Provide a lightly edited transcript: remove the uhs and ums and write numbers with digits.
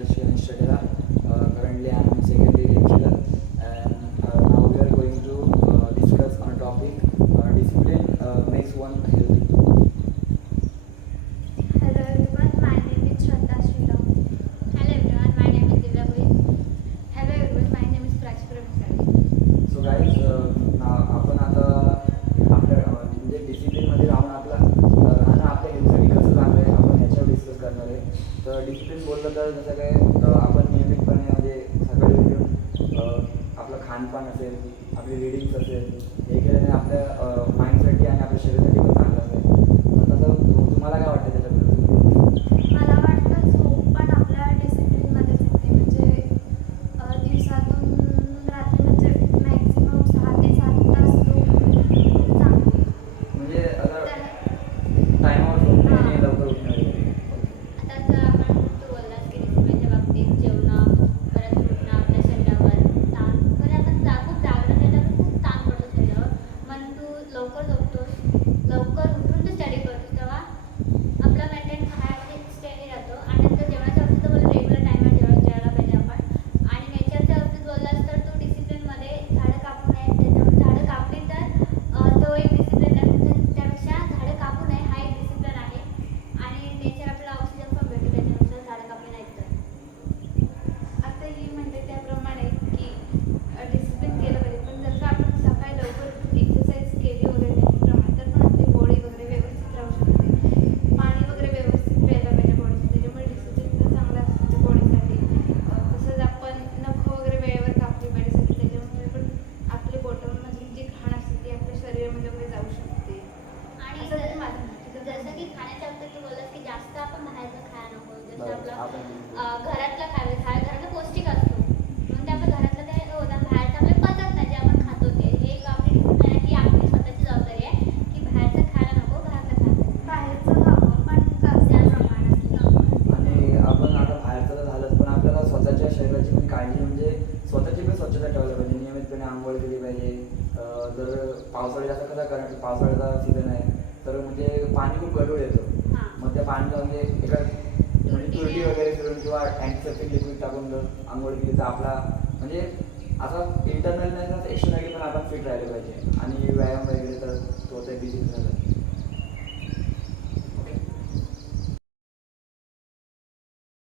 Sridarshan Shadera. Currently, I am secondary lecturer, and now we are going to discuss on a topic discipline makes one healthy. Hello everyone, my name is Shraddha Sriram. Hello everyone, my name is Divya Bhai. Hello everyone, my name is Prachpura Misali. So guys, आपण आता आपल्या म्हणजे डिसिप्लिनमध्ये राहून राहणं आपल्या हेल्थसाठी कसं चांगलं आहे आपण ह्याच्यावर डिस्कस करणार आहे. तर डिसिप्लिन बोललं तर जसं काय आपण नियमितपणे म्हणजे सकाळी उठून आपलं खानपान असेल, आपली रिडिंग्स असेल, हे केल्याने आपल्या माइंडसाठी आणि आपल्या शरीरासाठी पण चांगलं असेल. तसं तुम्हाला काय वाटतं त्याच्याबद्दल? मला वाटतं झोप पण आपल्या डिसिप्लिनमध्येच येते. म्हणजे दिवसातून रात्री म्हणजे मॅक्झिमम 6 ते 7 तास झोप चांगली. म्हणजे आता तर टायमावर झोपणे हां. आणि लवकर उठणे वगैरे. आता जर आपण तू बोललास की डिसिप्लिनच्या बाबतीत जेवणं परत उठणं आपल्या शरीरावर ताण म्हणजे आपण खूप जागरण त्याच्यावर खूप ताण पडतो शरीरावर म्हणून तू लवकर झोपतोस लवकर उठून तू स्टडी करतोस तेव्हा आपला मेंटेन खायमध्ये स्टेडी राहतो. आणि नंतर जेवणाच्या बाबतीत तर बोल रेग्युलर टायमात जेवायला पाहिजे आपण. आणि नेचरच्या बाबतीत बोललास तर तू डिसिप्लिनमध्ये झाडं कापू नये त्याच्यावर झाडं कापली तर तो एक डिसिप्लिन आहे. त्यापेक्षा झाडं कापू नये हा एक डिसिप्लिन आहे. आणि नेचर आपल्याला ऑक्सिजन पण भेटतो त्याच्यानुसार झाडं कापली नाहीत तर. आता ही म्हणते त्याप्रमाणे की डिसिप्लिन केलं पाहिजे. पण जर का आपण सकाळी लवकर उठून एक्सरसाइज केली वगैरे त्याप्रमाणे तर पण आपली बॉडी वगैरे व्यवस्थित राहू शकते. पाणी वगैरे व्यवस्थित प्यायला पाहिजे बॉडीसाठी. त्याच्यामुळे डिसिप्लिन पण चांगलं असतं बॉडीसाठी. तसंच आपण नखं वगैरे वेळेवर कापली पाहिजे सगळी. त्याच्यामुळे पण आपली बोटांमधली जी घाण असते ती आपल्या शरीरामध्ये वगैरे जाऊ शकते. आणि असं ते माझं मत आहे. जसं की खाण्याच्या बाबतीत तू बोललास की जास्त आपण बाहेरचं खायला नको. जसं बरोबर. आपलं घरातलं घरातलं पौष्टिक असतो म्हणून ते आपण घरातलं ते बाहेरचं आपल्याला पचत नाही जे आपण खातो ते. हे एक आपली डिसिप्लिन आहे की आपली स्वतःची जबाबदारी आहे की बाहेरचं खायला नको घरातलं खायला. बाहेरचं खावं पण जास्त प्रमाणात. आणि आपण आता बाहेरचं तर झालंच, पण आपल्याला स्वतःच्या शरीराची पण काळजी म्हणजे स्वतःची पण स्वच्छता ठेवायला पाहिजे. नियमितपणे आंघोळ केली पाहिजे. जर पावसाळ्यात असं कसं कारण पावसाळ्याचा सीझन आहे तर म्हणजे पाणी खूप गढूळ येतं. हां. मग त्या पाण्याला म्हणजे एका म्हणजे तुरटी वगैरे फिरून किंवा अँटीसेप्टिक लिक्विड टाकून जर आंघोळ केली तर आपला म्हणजे असं इंटरनल नाही तर एक्सटर्नली पण आपण फिट राहिलं पाहिजे. आणि व्यायाम वगैरे तर तो ते डिसिप्लिन